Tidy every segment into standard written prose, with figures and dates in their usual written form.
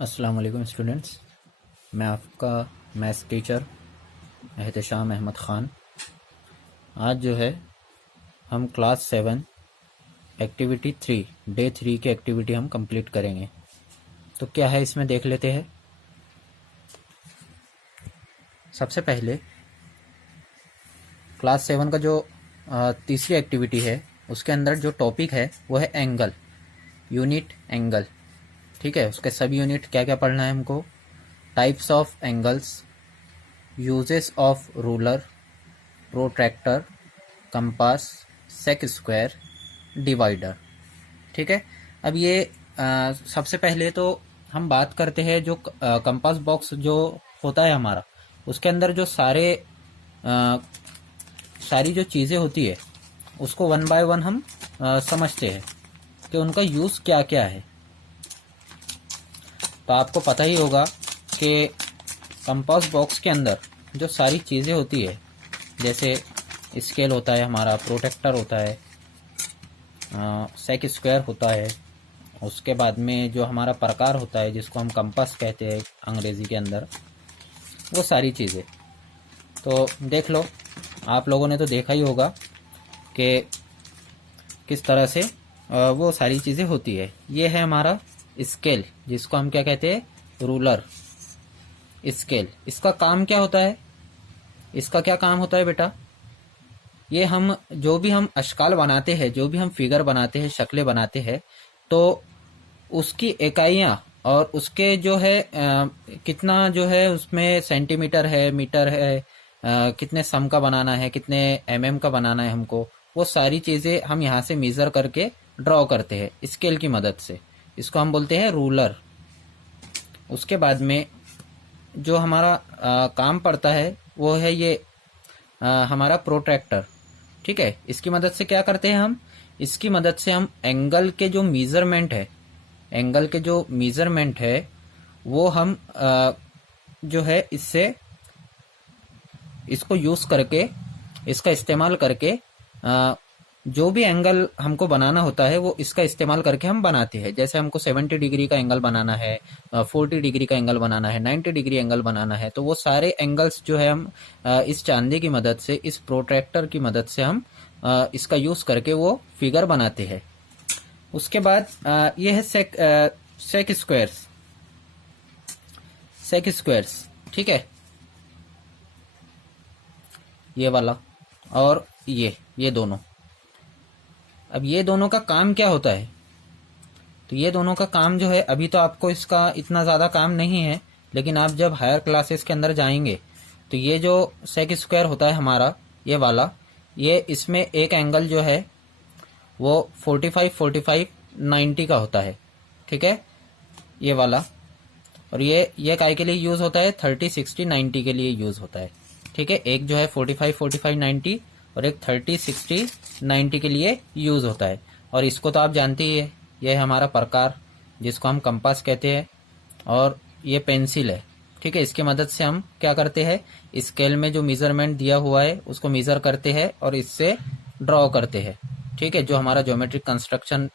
अस्सलाम वालेकुम स्टूडेंट्स। मैं आपका मैथ्स टीचर एहतशाम अहमद ख़ान। आज जो है हम क्लास 7 एक्टिविटी 3 डे 3 की एक्टिविटी हम कंप्लीट करेंगे। तो क्या है इसमें देख लेते हैं। सबसे पहले क्लास 7 का जो तीसरी एक्टिविटी है उसके अंदर जो टॉपिक है वो है एंगल, यूनिट एंगल। ठीक है, उसके सब यूनिट क्या क्या पढ़ना है हमको। Types of angles, uses of ruler, protractor, compass, set square, divider. ठीक है, अब ये सबसे पहले तो हम बात करते हैं जो कंपास बॉक्स जो होता है हमारा, उसके अंदर जो सारी जो चीज़ें होती है उसको वन बाय वन हम समझते हैं कि उनका यूज़ क्या क्या है। तो आपको पता ही होगा कि कंपास बॉक्स के अंदर जो सारी चीज़ें होती है, जैसे स्केल होता है हमारा, प्रोटेक्टर होता है, सेक स्क्वायर होता है, उसके बाद में जो हमारा प्रकार होता है जिसको हम कंपास कहते हैं अंग्रेज़ी के अंदर, वो सारी चीज़ें। तो देख लो, आप लोगों ने तो देखा ही होगा कि किस तरह से वो सारी चीज़ें होती है। ये है हमारा स्केल, जिसको हम क्या कहते हैं, रूलर। स्केल, इसका काम क्या होता है, इसका क्या काम होता है बेटा। ये हम जो भी हम अशकाल बनाते हैं, जो भी हम फिगर बनाते हैं, शक्लें बनाते हैं, तो उसकी इकाइयाँ और उसके जो है कितना जो है उसमें सेंटीमीटर है, मीटर है, कितने सम का बनाना है, कितने एमएम का बनाना है हमको, वो सारी चीज़ें हम यहाँ से मेज़र करके ड्रॉ करते हैं स्केल की मदद से। इसको हम बोलते हैं रूलर। उसके बाद में जो हमारा काम पड़ता है वो है ये हमारा प्रोट्रैक्टर। ठीक है, इसकी मदद से क्या करते हैं हम, इसकी मदद से हम एंगल के जो मीज़रमेंट है, एंगल के जो मीज़रमेंट है वो हम जो है इससे इसको यूज़ करके, इसका इस्तेमाल करके जो भी एंगल हमको बनाना होता है वो इसका इस्तेमाल करके हम बनाते हैं। जैसे हमको 70 डिग्री का एंगल बनाना है, 40 डिग्री का एंगल बनाना है, 90 डिग्री एंगल बनाना है, तो वो सारे एंगल्स जो है हम इस चांदी की मदद से, इस प्रोट्रैक्टर की मदद से हम इसका यूज़ करके वो फिगर बनाते हैं। उसके बाद ये है सेक स्क्वायर्स। सेक स्क्वायर्स, ठीक है, ये वाला और ये दोनों। अब ये दोनों का काम क्या होता है, तो ये दोनों का काम जो है, अभी तो आपको इसका इतना ज़्यादा काम नहीं है, लेकिन आप जब हायर क्लासेस के अंदर जाएंगे तो ये जो सेक स्क्वायर होता है हमारा, ये वाला, ये इसमें एक एंगल जो है वो 45 45 90 का होता है। ठीक है, ये वाला। और ये काय के लिए यूज़ होता है, 30 60 90 के लिए यूज़ होता है। ठीक है, एक जो है 45 45 90 और एक 30 60 90 के लिए यूज़ होता है। और इसको तो आप जानते ही है, ये है हमारा प्रकार जिसको हम कंपास कहते हैं, और ये पेंसिल है। ठीक है, इसकी मदद से हम क्या करते हैं, स्केल में जो मेज़रमेंट दिया हुआ है उसको मेज़र करते हैं और इससे ड्रॉ करते हैं। ठीक है, जो हमारा ज्योमेट्रिक कंस्ट्रक्शन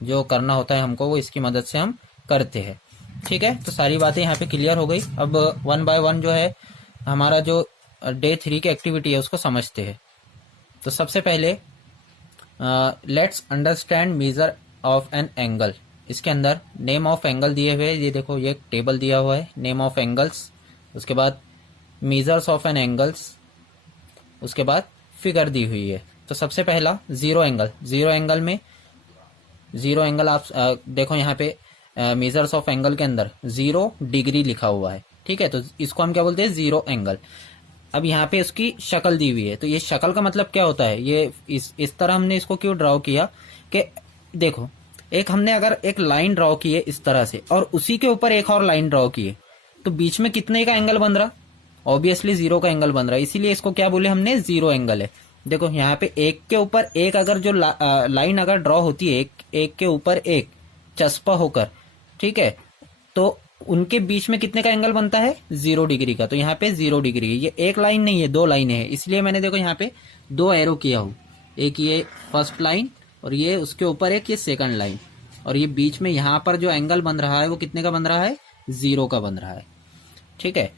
जो करना होता है हमको, वो इसकी मदद से हम करते हैं। ठीक है, तो सारी बातें यहाँ पे क्लियर हो गई। अब वन बाय वन जो है हमारा जो डे 3 की एक्टिविटी है उसको समझते हैं। तो सबसे पहले let's understand measure of an angle. इसके अंदर नेम ऑफ एंगल दिए हुए, ये देखो ये टेबल दिया हुआ है, नेम ऑफ एंगल्स, उसके बाद मेजर्स ऑफ एन एंगल्स, उसके बाद फिगर दी हुई है। तो सबसे पहला जीरो एंगल। जीरो एंगल में, जीरो एंगल आप देखो यहाँ पे मेजर्स ऑफ एंगल के अंदर 0 डिग्री लिखा हुआ है। ठीक है, तो इसको हम क्या बोलते हैं, जीरो एंगल। अब यहाँ पे उसकी शक्ल दी हुई है, तो ये शक्ल का मतलब क्या होता है, ये इस तरह हमने इसको क्यों ड्रॉ किया कि देखो, एक हमने अगर एक लाइन ड्रॉ की है इस तरह से और उसी के ऊपर एक और लाइन ड्रॉ की है, तो बीच में कितने का एंगल बन रहा, ऑब्वियसली 0 का एंगल बन रहा है। इसीलिए इसको क्या बोले हमने, जीरो एंगल है। देखो यहाँ पे एक के ऊपर एक अगर जो लाइन अगर ड्रॉ होती है, एक के ऊपर एक चस्पा होकर, ठीक है, तो उनके बीच में कितने का एंगल बनता है, 0 डिग्री का। तो यहाँ पे 0 डिग्री है। ये एक लाइन नहीं है, 2 लाइनें हैं, इसलिए मैंने देखो यहाँ पे 2 एरो किया हूँ, एक ये फर्स्ट लाइन और ये उसके ऊपर एक ये सेकंड लाइन, और ये बीच में यहाँ पर जो एंगल बन रहा है वो कितने का बन रहा है, जीरो का बन रहा है। ठीक है,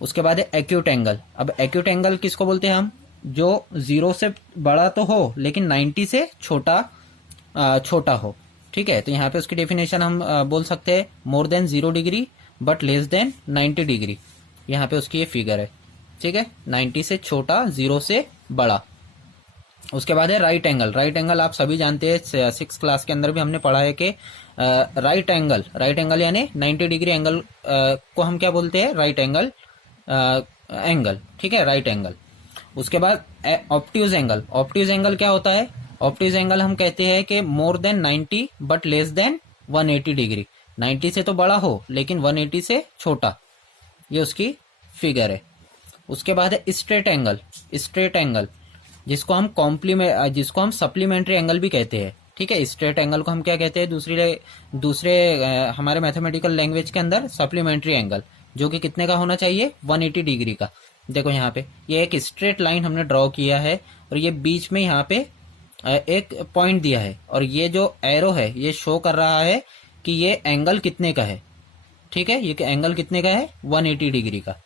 उसके बाद है एक्यूट एंगल। अब एक्यूट एंगल किसको बोलते हैं हम, जो जीरो से बड़ा तो हो लेकिन 90 से छोटा हो। ठीक है, तो यहाँ पे उसकी डेफिनेशन हम बोल सकते हैं more than 0 degree but less than 90 degree. यहाँ पे उसकी ये फिगर है। ठीक है, 90 से छोटा, 0 से बड़ा। उसके बाद है राइट एंगल। राइट एंगल आप सभी जानते हैं, 6 क्लास के अंदर भी हमने पढ़ा है कि राइट एंगल यानी 90 डिग्री एंगल को हम क्या बोलते हैं, राइट एंगल एंगल। ठीक है, राइट एंगल। उसके बाद ऑब्ट्यूज एंगल। ऑब्ट्यूज एंगल क्या होता है, ऑब्ट्यूज एंगल हम कहते हैं कि more than 90 but less than 180 degree. 90 से तो बड़ा हो लेकिन 180 से छोटा, ये उसकी फिगर है। उसके बाद है स्ट्रेट एंगल। स्ट्रेट एंगल जिसको हम सप्लीमेंट्री एंगल भी कहते हैं। ठीक है, स्ट्रेट एंगल को हम क्या कहते हैं, दूसरे हमारे मैथमेटिकल लैंग्वेज के अंदर सप्लीमेंट्री एंगल, जो कि कितने का होना चाहिए, 180 डिग्री का। देखो यहाँ पे ये एक स्ट्रेट लाइन हमने ड्रॉ किया है और ये बीच में यहाँ पे एक पॉइंट दिया है और ये जो एरो है ये शो कर रहा है कि ये एंगल कितने का है। ठीक है, ये एंगल कितने का है, 180 डिग्री का।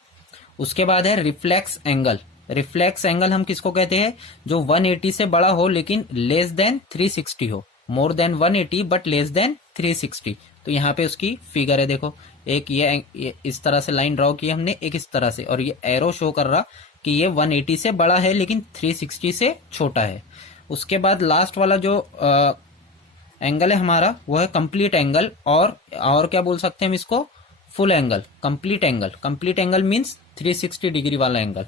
उसके बाद है रिफ्लेक्स एंगल। रिफ्लेक्स एंगल हम किसको कहते हैं, जो 180 से बड़ा हो लेकिन लेस देन 360 हो। More than 180 but less than 360। तो यहाँ पे उसकी फिगर है, देखो एक ये इस तरह से लाइन ड्रॉ की हमने, एक इस तरह से, और ये एरो शो कर रहा कि ये 180 से बड़ा है लेकिन 360 से छोटा है। उसके बाद लास्ट वाला जो एंगल है हमारा वो है कंप्लीट एंगल, और क्या बोल सकते हैं हम इसको, full angle. Complete angle, complete angle means 360 degree वाला एंगल।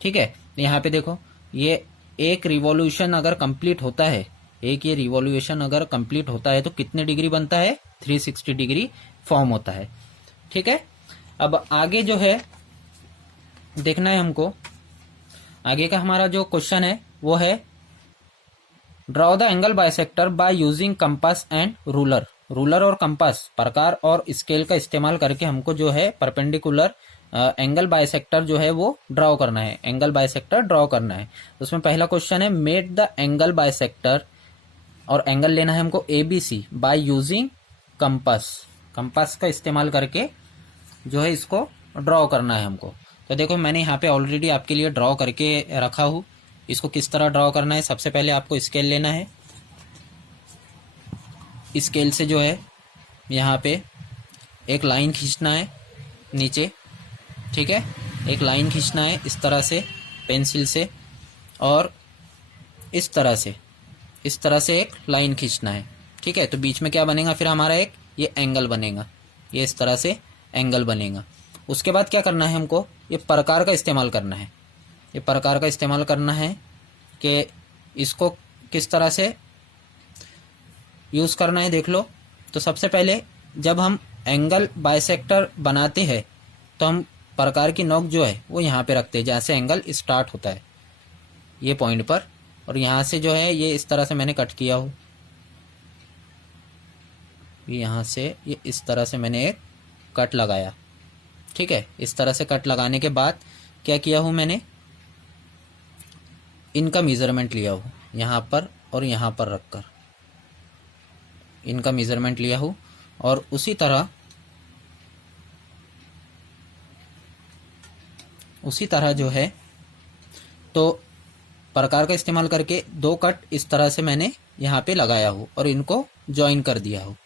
ठीक है, यहाँ पे देखो ये एक रिवॉल्यूशन अगर कंप्लीट होता है, ये रिवॉल्यूशन अगर कंप्लीट होता है तो कितने डिग्री बनता है, 360 डिग्री फॉर्म होता है। ठीक है, अब आगे जो है देखना है हमको, आगे का हमारा जो क्वेश्चन है वो है draw the angle bisector by using compass and ruler. Ruler और कंपास, प्रकार और स्केल का इस्तेमाल करके हमको जो है परपेंडिकुलर एंगल बाइसेक्टर जो है वो ड्रॉ करना है, एंगल बाइसेक्टर ड्रॉ करना है। उसमें पहला क्वेश्चन है मेड द एंगल बाइसेक्टर, और एंगल लेना है हमको ABC by using compass. Compass का इस्तेमाल करके जो है इसको ड्रॉ करना है हमको। तो देखो मैंने यहाँ पे ऑलरेडी आपके लिए ड्रॉ करके रखा हूँ। इसको किस तरह ड्रॉ करना है, सबसे पहले आपको स्केल लेना है। स्केल से जो है यहाँ पे एक लाइन खींचना है नीचे। ठीक है, एक लाइन खींचना है इस तरह से पेंसिल से, और इस तरह से एक लाइन खींचना है। ठीक है, तो बीच में क्या बनेगा फिर हमारा, एक ये एंगल बनेगा, ये इस तरह से एंगल बनेगा। उसके बाद क्या करना है हमको, ये प्रकार का इस्तेमाल करना है। ये प्रकार का इस्तेमाल करना है कि इसको किस तरह से यूज़ करना है, देख लो। तो सबसे पहले जब हम एंगल बाइसेक्टर बनाते हैं तो हम प्रकार की नोक जो है वो यहाँ पे रखते हैं, जहाँ से एंगल स्टार्ट होता है ये पॉइंट पर, और यहाँ से जो है ये इस तरह से मैंने कट किया हो, यहाँ से ये इस तरह से मैंने एक कट लगाया। ठीक है, इस तरह से कट लगाने के बाद क्या किया हूँ, मैंने इनका मेजरमेंट लिया हूँ यहाँ पर और यहाँ पर रखकर, इनका मेजरमेंट लिया हूँ। और उसी तरह जो है तो प्रकार का इस्तेमाल करके 2 कट इस तरह से मैंने यहाँ पे लगाया हूँ और इनको ज्वाइन कर दिया हूँ।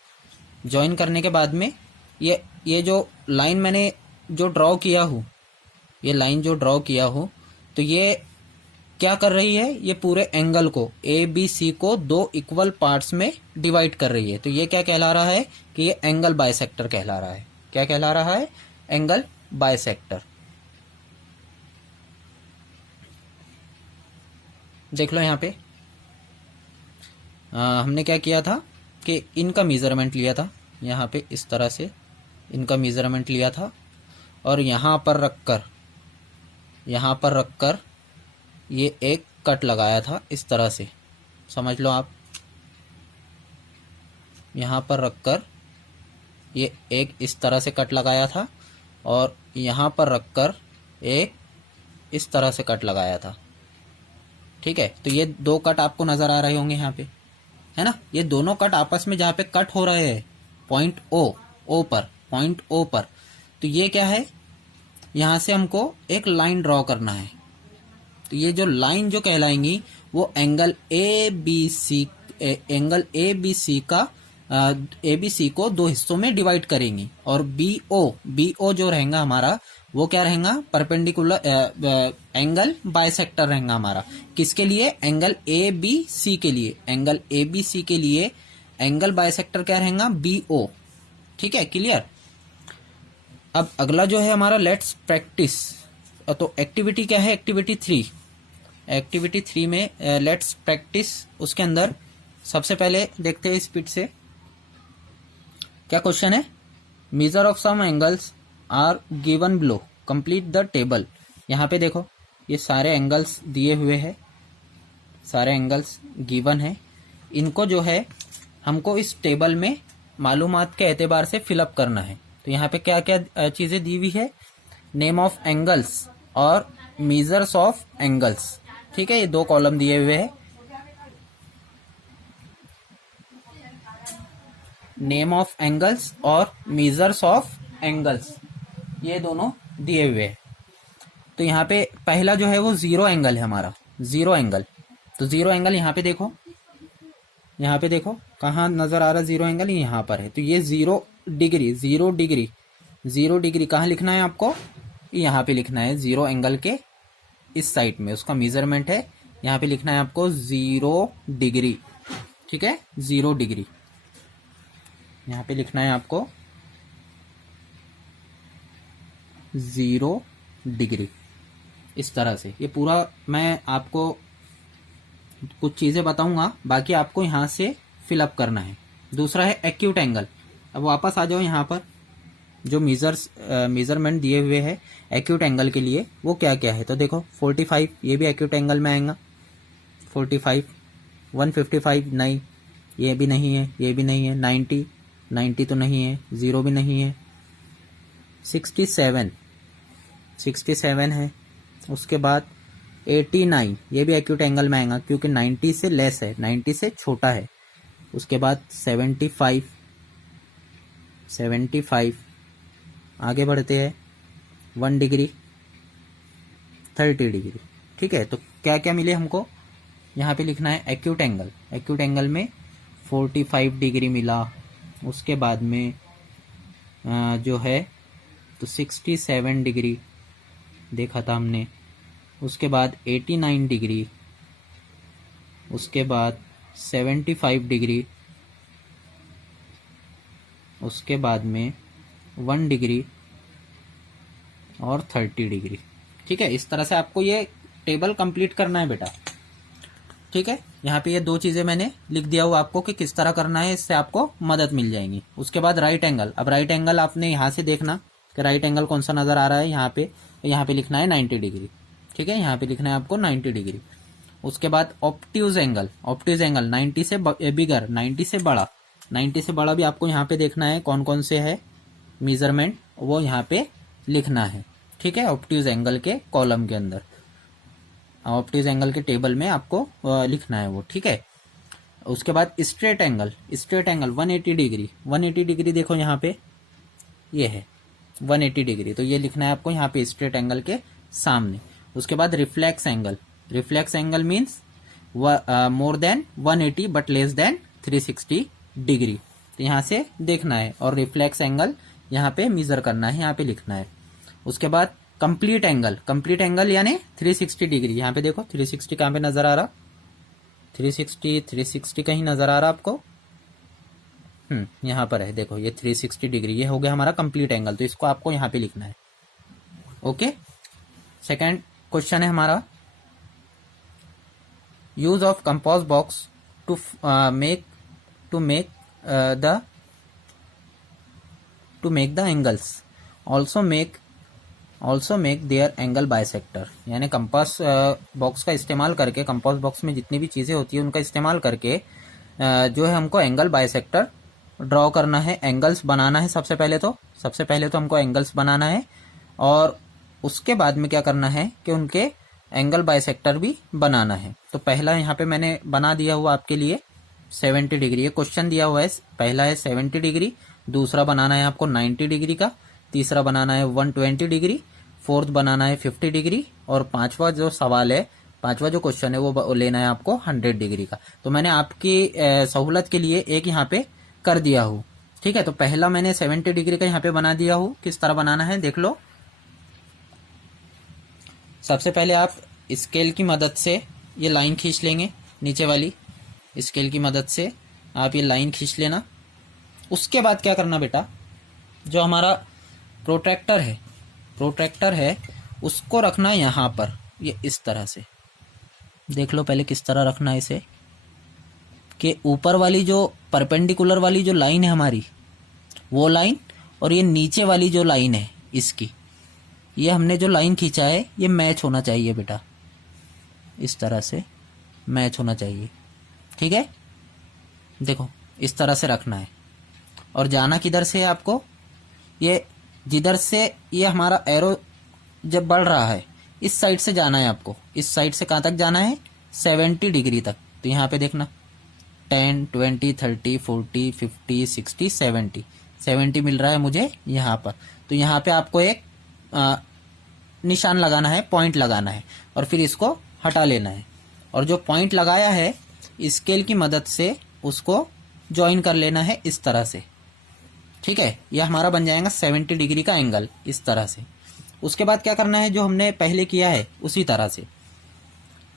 ज्वाइन करने के बाद में ये जो लाइन मैंने जो ड्रॉ किया हूँ, ये लाइन जो ड्रॉ किया हूँ, तो ये क्या कर रही है, ये पूरे एंगल को ABC को 2 इक्वल पार्ट्स में डिवाइड कर रही है। तो ये क्या कहला रहा है कि ये एंगल बाइसेक्टर कहला रहा है। क्या कहला रहा है, एंगल बाइसेक्टर। देख लो यहाँ पे हमने क्या किया था कि इनका मेजरमेंट लिया था, यहाँ पे इस तरह से इनका मेजरमेंट लिया था और यहाँ पर रखकर ये एक कट लगाया था इस तरह से, समझ लो आप। यहाँ पर रखकर ये एक इस तरह से कट लगाया था और यहाँ पर रखकर एक इस तरह से कट लगाया था। ठीक है, तो ये 2 कट आपको नजर आ रहे होंगे यहाँ पे, है ना। ये दोनों कट आपस में जहाँ पे कट हो रहे हैं पॉइंट O पर, तो ये क्या है, यहाँ से हमको एक लाइन ड्रॉ करना है। तो ये जो लाइन जो कहलाएंगी वो एंगल ए बी सी का ए बी सी को दो हिस्सों में डिवाइड करेंगी, और बी ओ जो रहेगा हमारा वो क्या रहेगा, परपेंडिकुलर एंगल बाइसेक्टर रहेगा हमारा। किसके लिए, एंगल ए बी सी के लिए। एंगल ए बी सी के लिए एंगल बाइसेक्टर क्या रहेगा, बी ओ। ठीक है, क्लियर। अब अगला जो है हमारा लेट्स प्रैक्टिस। तो एक्टिविटी क्या है, एक्टिविटी 3। एक्टिविटी 3 में लेट्स प्रैक्टिस, उसके अंदर सबसे पहले देखते हैं स्पीड से क्या क्वेश्चन है। Measure of some angles are given below, complete the table. यहाँ पे देखो ये सारे एंगल्स दिए हुए हैं, सारे एंगल्स गिवन है। इनको जो है हमको इस टेबल में मालूमात के एतबार से फिलअप करना है। तो यहाँ पे क्या क्या चीजें दी हुई है, नेम ऑफ एंगल्स और मेजर्स ऑफ एंगल्स। ठीक है, ये दो कॉलम दिए हुए हैं, नेम ऑफ एंगल्स और मेजर्स ऑफ एंगल्स, ये दोनों दिए हुए हैं। तो यहाँ पे पहला जो है वो जीरो एंगल है हमारा, जीरो एंगल। तो जीरो एंगल यहाँ पे देखो, यहाँ पे देखो कहाँ नजर आ रहा है जीरो एंगल, यहाँ पर है। तो ये 0 डिग्री, 0 डिग्री, 0 डिग्री कहाँ लिखना है आपको, यहाँ पे लिखना है। जीरो एंगल के इस साइड में उसका मेजरमेंट है, यहाँ पे लिखना है आपको 0 डिग्री। ठीक है, 0 डिग्री यहाँ पे लिखना है आपको 0 डिग्री। इस तरह से ये पूरा मैं आपको कुछ चीजें बताऊंगा, बाकी आपको यहाँ से फिलअप करना है। दूसरा है एक्यूट एंगल। अब वापस आ जाओ यहाँ पर, जो मेजरमेंट दिए हुए हैं एक्यूट एंगल के लिए वो क्या क्या है। तो देखो 45, ये भी एक्यूट एंगल में आएगा। 45, 155 नहीं, ये भी नहीं है, ये भी नहीं है। 90, 90 तो नहीं है, 0 भी नहीं है। 67, 67 है। उसके बाद 89, ये भी एक्यूट एंगल में आएगा क्योंकि 90 से लेस है, 90 से छोटा है। उसके बाद 75, 75 आगे बढ़ते हैं 1 डिग्री, 30 डिग्री। ठीक है, तो क्या क्या मिले हमको, यहाँ पे लिखना है एक्यूट एंगल। एक्यूट एंगल में 45 डिग्री मिला। उसके बाद में जो है तो 67 डिग्री देखा था हमने। उसके बाद 89 डिग्री, उसके बाद 75 डिग्री, उसके बाद में 1 डिग्री और 30 डिग्री। ठीक है, इस तरह से आपको ये टेबल कंप्लीट करना है बेटा। ठीक है, यहाँ पे ये दो चीजें मैंने लिख दिया हुआ आपको कि किस तरह करना है, इससे आपको मदद मिल जाएगी। उसके बाद राइट एंगल। अब राइट एंगल आपने यहाँ से देखना कि राइट एंगल कौन सा नजर आ रहा है। यहाँ पे लिखना है 90 डिग्री। ठीक है, यहाँ पे लिखना है आपको 90 डिग्री। उसके बाद ऑब्ट्यूज एंगल। ऑब्ट्यूज एंगल 90 से बिगर, 90 से बड़ा, 90 से बड़ा भी आपको यहाँ पे देखना है कौन कौन से है मेजरमेंट, वो यहाँ पे लिखना है। ठीक है, ऑब्ट्यूज एंगल के कॉलम के अंदर, ऑब्ट्यूज एंगल के टेबल में आपको लिखना है वो। ठीक है, उसके बाद straight angle. Straight angle 180 degree, 180 degree देखो यहाँ पे ये है 180 डिग्री, तो ये लिखना है आपको यहाँ पे स्ट्रेट एंगल के सामने। उसके बाद reflex angle. Reflex angle means more than 180 but less than 360 degree, तो यहाँ से देखना है और रिफ्लेक्स एंगल यहाँ पे मेजर करना है, यहाँ पे लिखना है। उसके बाद कंप्लीट एंगल। कंप्लीट एंगल यानी 360 डिग्री। यहाँ पे देखो 360 कहाँ पे नजर आ रहा, 360 कहीं नजर आ रहा आपको, यहाँ पर है देखो ये 360 डिग्री, ये हो गया हमारा कंप्लीट एंगल, तो इसको आपको यहाँ पे लिखना है। ओके, सेकंड क्वेश्चन है हमारा, use of compass box to make the angles also make their angle bisector. यानी कंपास बॉक्स का इस्तेमाल करके, कंपास बॉक्स में जितनी भी चीजें होती है उनका इस्तेमाल करके जो है हमको एंगल बाइसेक्टर ड्रॉ करना है, एंगल्स बनाना है। सबसे पहले तो हमको एंगल्स बनाना है और उसके बाद में क्या करना है कि उनके एंगल बाइसेक्टर भी बनाना है। तो पहला यहाँ पे मैंने बना दिया हुआ आपके लिए 70 डिग्री, ये क्वेश्चन दिया हुआ है। पहला है 70 डिग्री, दूसरा बनाना है आपको 90 डिग्री का, तीसरा बनाना है 120 डिग्री, फोर्थ बनाना है 50 डिग्री, और पांचवा जो सवाल है, पांचवा जो क्वेश्चन है वो लेना है आपको 100 डिग्री का। तो मैंने आपकी सहूलत के लिए एक यहाँ पे कर दिया हूँ, ठीक है। तो पहला मैंने 70 डिग्री का यहाँ पे बना दिया हूँ। किस तरह बनाना है देख लो। सबसे पहले आप स्केल की मदद से ये लाइन खींच लेंगे, नीचे वाली स्केल की मदद से आप ये लाइन खींच लेना। उसके बाद क्या करना बेटा, जो हमारा प्रोट्रैक्टर है उसको रखना यहाँ पर, ये इस तरह से। देख लो पहले किस तरह रखना है इसे, कि ऊपर वाली जो परपेंडिकुलर वाली जो लाइन है हमारी, वो लाइन, और ये नीचे वाली जो लाइन है इसकी, ये हमने जो लाइन खींचा है ये मैच होना चाहिए बेटा, इस तरह से मैच होना चाहिए, ठीक है। देखो इस तरह से रखना है। और जाना किधर से है आपको, ये जिधर से ये हमारा एरो जब बढ़ रहा है इस साइड से जाना है आपको। इस साइड से कहाँ तक जाना है, 70 डिग्री तक। तो यहाँ पे देखना 10, 20, 30, 40, 50, 60, 70 मिल रहा है मुझे यहाँ पर। तो यहाँ पे आपको एक निशान लगाना है, पॉइंट लगाना है, और फिर इसको हटा लेना है। और जो पॉइंट लगाया है स्केल की मदद से उसको ज्वाइन कर लेना है इस तरह से, ठीक है। यह हमारा बन जाएगा 70 डिग्री का एंगल इस तरह से। उसके बाद क्या करना है, जो हमने पहले किया है उसी तरह से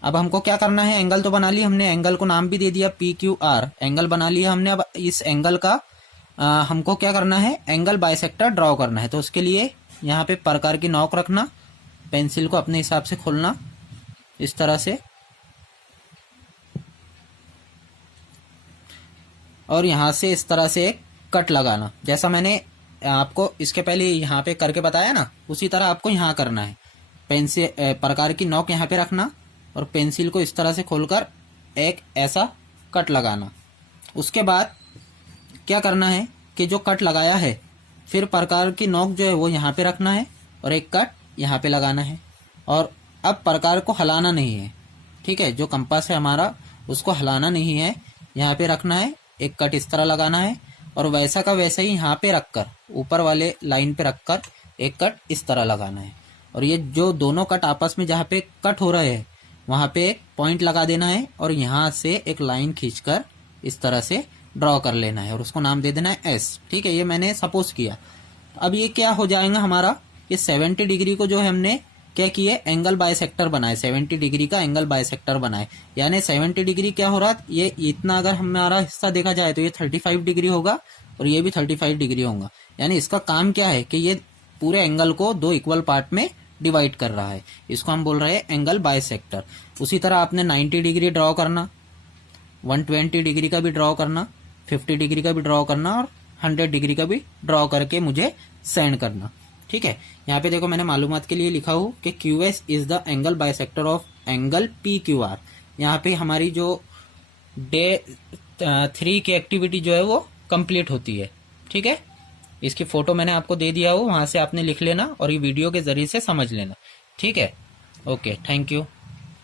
अब हमको क्या करना है, एंगल तो बना लिया हमने, एंगल को नाम भी दे दिया PQR, एंगल बना लिया हमने। अब इस एंगल का हमको क्या करना है, एंगल बाइसेक्टर ड्रॉ करना है। तो उसके लिए यहाँ पे प्रकार की नॉक रखना, पेंसिल को अपने हिसाब से खोलना इस तरह से, और यहाँ से इस तरह से एक कट लगाना। जैसा मैंने आपको इसके पहले यहाँ पे करके बताया ना, उसी तरह आपको यहाँ करना है। पेंसिल प्रकार की नॉक यहाँ पे रखना और पेंसिल को इस तरह से खोलकर एक ऐसा कट लगाना। उसके बाद क्या करना है कि जो कट लगाया है फिर प्रकार की नॉक जो है वो यहाँ पे रखना है और एक कट यहाँ पे लगाना है। और अब प्रकार को हिलाना नहीं है, ठीक है। जो कंपास है हमारा उसको हिलाना नहीं है, यहाँ पे रखना है, एक कट इस तरह लगाना है और वैसा का वैसा ही यहाँ पे रखकर, ऊपर वाले लाइन पे रखकर एक कट इस तरह लगाना है। और ये जो दोनों कट आपस में जहाँ पे कट हो रहे हैं वहाँ पे एक पॉइंट लगा देना है और यहाँ से एक लाइन खींचकर इस तरह से ड्रॉ कर लेना है और उसको नाम दे देना है S, ठीक है। ये मैंने सपोज किया। अब ये क्या हो जाएगा हमारा, ये 70 डिग्री को जो है हमने क्या किए, एंगल बाइसेक्टर बनाए, 70 डिग्री का एंगल बाइसेक्टर बनाए। यानी 70 डिग्री क्या हो रहा, ये इतना अगर हमारा हिस्सा देखा जाए तो ये 35 डिग्री होगा और ये भी 35 डिग्री होगा। यानी इसका काम क्या है कि ये पूरे एंगल को दो इक्वल पार्ट में डिवाइड कर रहा है, इसको हम बोल रहे हैं एंगल बाइसेक्टर। उसी तरह आपने 90 डिग्री ड्रॉ करना, 120 डिग्री का भी ड्रॉ करना, 50 डिग्री का भी ड्रॉ करना और 100 डिग्री का भी ड्रॉ करके मुझे सेंड करना, ठीक है। यहाँ पे देखो मैंने मालूमात के लिए लिखा हूँ कि QS is the angle bisector of angle PQR। यहाँ पे हमारी जो डे 3 की एक्टिविटी जो है वो कंप्लीट होती है, ठीक है। इसकी फोटो मैंने आपको दे दिया हो, वहां से आपने लिख लेना और ये वीडियो के जरिए से समझ लेना, ठीक है। Okay, thank you.